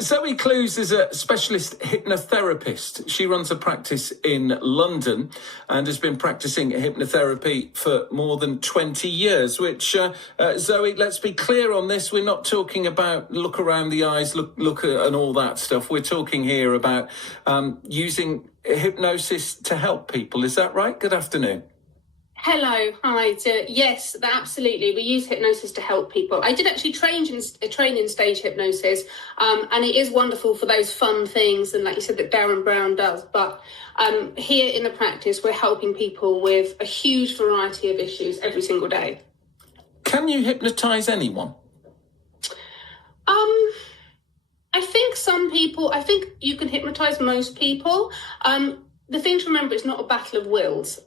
Zoe Clues is a specialist hypnotherapist. She runs a practice in London and has been practicing hypnotherapy for more than 20 years, which, Zoe, let's be clear on this. We're not talking about look around the eyes, look and all that stuff. We're talking here about using hypnosis to help people. Is that right? Good afternoon. Hello, hi. Yes, absolutely. We use hypnosis to help people. I did actually train in stage hypnosis, and it is wonderful for those fun things, and like you said, that Darren Brown does. But here in the practice, we're helping people with a huge variety of issues every single day. Can you hypnotise anyone? I think you can hypnotise most people. The thing to remember is not a battle of wills.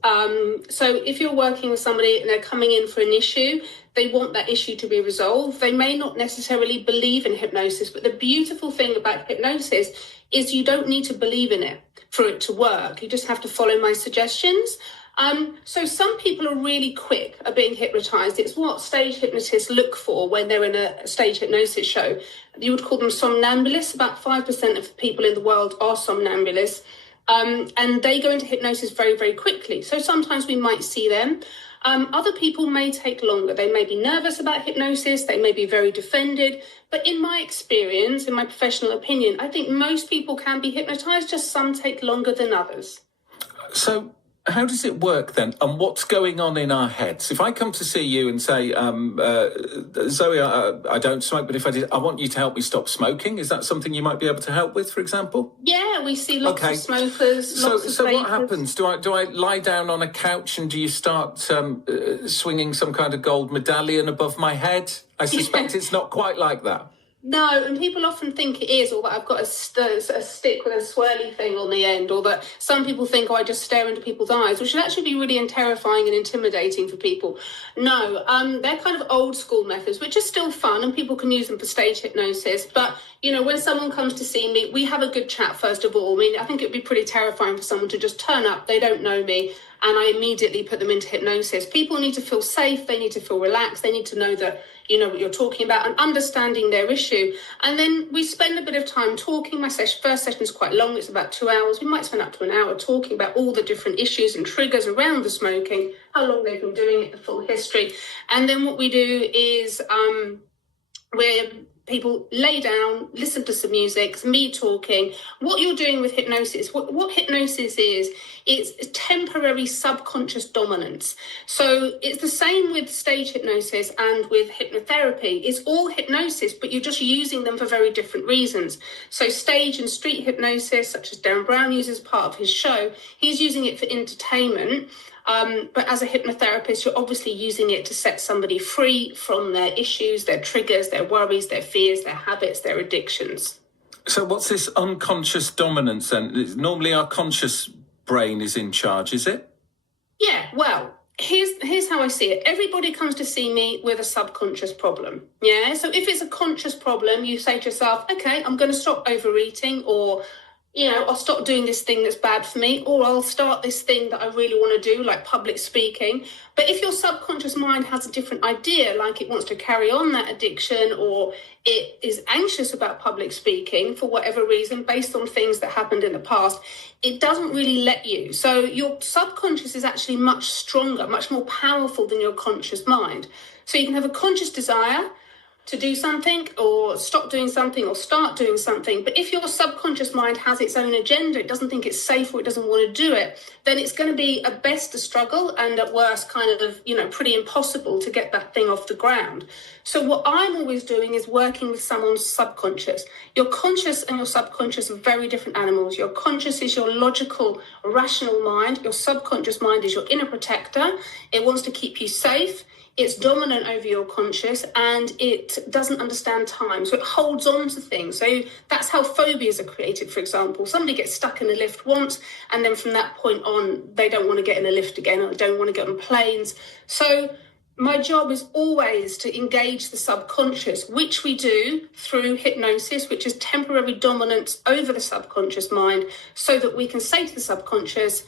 So if you're working with somebody and they're coming in for an issue, they want that issue to be resolved. They may not necessarily believe in hypnosis, but the beautiful thing about hypnosis is you don't need to believe in it for it to work. You just have to follow my suggestions. So some people are really quick at being hypnotised. It's what stage hypnotists look for when they're in a stage hypnosis show. You would call them somnambulists. About 5% of people in the world are somnambulists. And they go into hypnosis very, very quickly. So sometimes we might see them. Other people may take longer. They may be nervous about hypnosis. They may be very defended. But in my experience, in my professional opinion, I think most people can be hypnotised, just some take longer than others. So how does it work then? And what's going on in our heads? If I come to see you and say, Zoe, I don't smoke, but if I did, I want you to help me stop smoking. Is that something you might be able to help with, for example? Yeah, we see lots of smokers. So what happens? Do I lie down on a couch and do you start swinging some kind of gold medallion above my head? I suspect it's not quite like that. No, and people often think it is, or that I've got a stick with a swirly thing on the end, or that some people think, I just stare into people's eyes, which should actually be really terrifying and intimidating for people. No, they're kind of old school methods, which are still fun, and people can use them for stage hypnosis. But, you know, when someone comes to see me, we have a good chat, first of all. I mean, I think it would be pretty terrifying for someone to just turn up, they don't know me, and I immediately put them into hypnosis. People need to feel safe, they need to feel relaxed, they need to know that you know what you're talking about and understanding their issue. And then we spend a bit of time talking. My first session is quite long, it's about 2 hours. We might spend up to an hour talking about all the different issues and triggers around the smoking, how long they've been doing it, the full history. And then what we do is where people lay down, listen to some music, it's me talking. What you're doing with hypnosis, what hypnosis is, it's temporary subconscious dominance. So it's the same with stage hypnosis and with hypnotherapy. It's all hypnosis, but you're just using them for very different reasons. So stage and street hypnosis, such as Darren Brown uses part of his show, he's using it for entertainment. But as a hypnotherapist, you're obviously using it to set somebody free from their issues, their triggers, their worries, their fears, their habits, their addictions. So what's this unconscious dominance then? Normally our conscious brain is in charge, is it? Yeah, well, here's how I see it. Everybody comes to see me with a subconscious problem. Yeah, so if it's a conscious problem, you say to yourself, okay, I'm going to stop overeating, or you know, I'll stop doing this thing that's bad for me, or I'll start this thing that I really want to do, like public speaking. But if your subconscious mind has a different idea, like it wants to carry on that addiction, or it is anxious about public speaking for whatever reason, based on things that happened in the past, it doesn't really let you. So your subconscious is actually much stronger, much more powerful than your conscious mind. So you can have a conscious desire to do something or stop doing something or start doing something. But if your subconscious mind has its own agenda, it doesn't think it's safe or it doesn't want to do it, then it's going to be at best a struggle and at worst kind of, you know, pretty impossible to get that thing off the ground. So what I'm always doing is working with someone's subconscious. Your conscious and your subconscious are very different animals. Your conscious is your logical, rational mind. Your subconscious mind is your inner protector. It wants to keep you safe. It's dominant over your conscious and it doesn't understand time. So it holds on to things. So that's how phobias are created, for example. Somebody gets stuck in a lift once and then from that point on, they don't want to get in a lift again or don't want to get on planes. So my job is always to engage the subconscious, which we do through hypnosis, which is temporary dominance over the subconscious mind, so that we can say to the subconscious,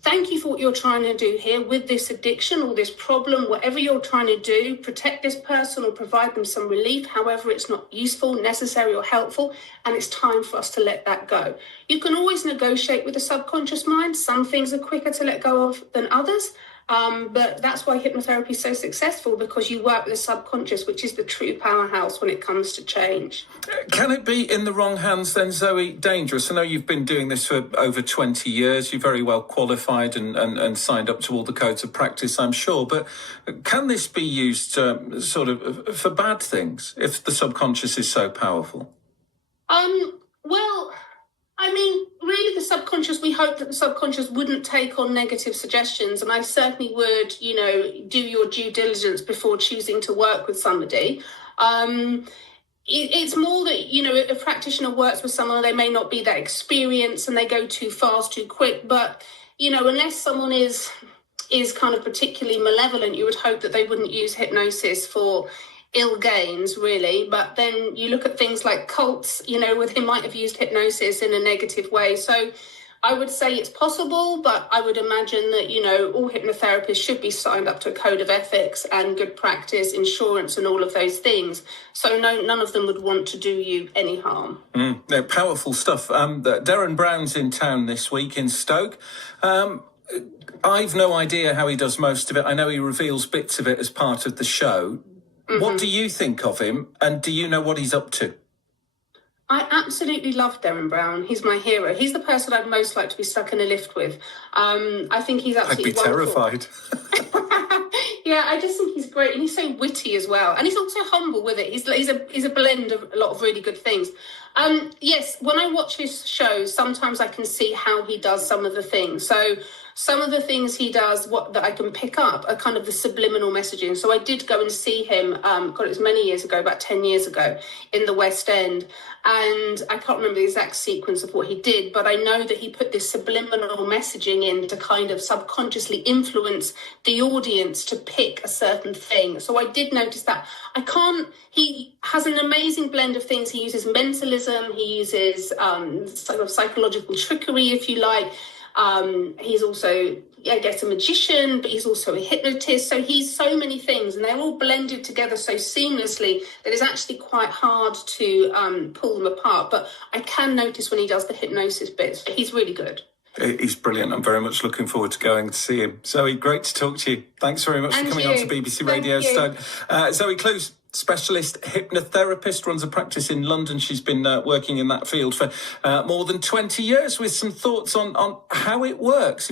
Thank you for what you're trying to do here with this addiction or this problem, whatever you're trying to do, protect this person or provide them some relief. However, it's not useful, necessary or helpful, and it's time for us to let that go. You can always negotiate with the subconscious mind. Some things are quicker to let go of than others. But that's why hypnotherapy is so successful, because you work with the subconscious, which is the true powerhouse when it comes to change. Can it be, in the wrong hands then, Zoe, dangerous? I know you've been doing this for over 20 years. You're very well qualified and signed up to all the codes of practice, I'm sure. But can this be used sort of for bad things if the subconscious is so powerful? Well, I mean, really the subconscious, we hope that the subconscious wouldn't take on negative suggestions. And I certainly would, do your due diligence before choosing to work with somebody. It's more that, a practitioner works with someone, they may not be that experienced and they go too fast, too quick. But, unless someone is kind of particularly malevolent, you would hope that they wouldn't use hypnosis for ill gains, really. But then you look at things like cults, where they might have used hypnosis in a negative way. So I would say it's possible, but I would imagine that, all hypnotherapists should be signed up to a code of ethics and good practice, insurance and all of those things. So none of them would want to do you any harm. They're powerful stuff. Darren Brown's in town this week in Stoke. I've no idea how he does most of it. I know he reveals bits of it as part of the show. Mm-hmm. What do you think of him, and do you know what he's up to? I absolutely love Darren Brown. He's my hero. He's the person I'd most like to be stuck in a lift with. I think he's absolutely wonderful. I'd be terrified. Yeah, I just think he's great, and he's so witty as well, and he's also humble with it. He's a blend of a lot of really good things. Yes, when I watch his shows, sometimes I can see how he does some of the things. So some of the things he does that I can pick up are kind of the subliminal messaging. So I did go and see him, it was many years ago, about 10 years ago, in the West End. And I can't remember the exact sequence of what he did, but I know that he put this subliminal messaging in to kind of subconsciously influence the audience to pick a certain thing. So I did notice that. He has an amazing blend of things. He uses mentalism, he uses sort of psychological trickery, if you like. He's also, I guess, a magician, but he's also a hypnotist. So he's so many things, and they're all blended together so seamlessly that it's actually quite hard to pull them apart. But I can notice when he does the hypnosis bits, he's really good. He's brilliant. I'm very much looking forward to going to see him. Zoe, great to talk to you. Thanks very much for coming on to BBC Radio Stoke. Zoe Clues, specialist hypnotherapist, runs a practice in London. She's been working in that field for more than 20 years with some thoughts on how it works.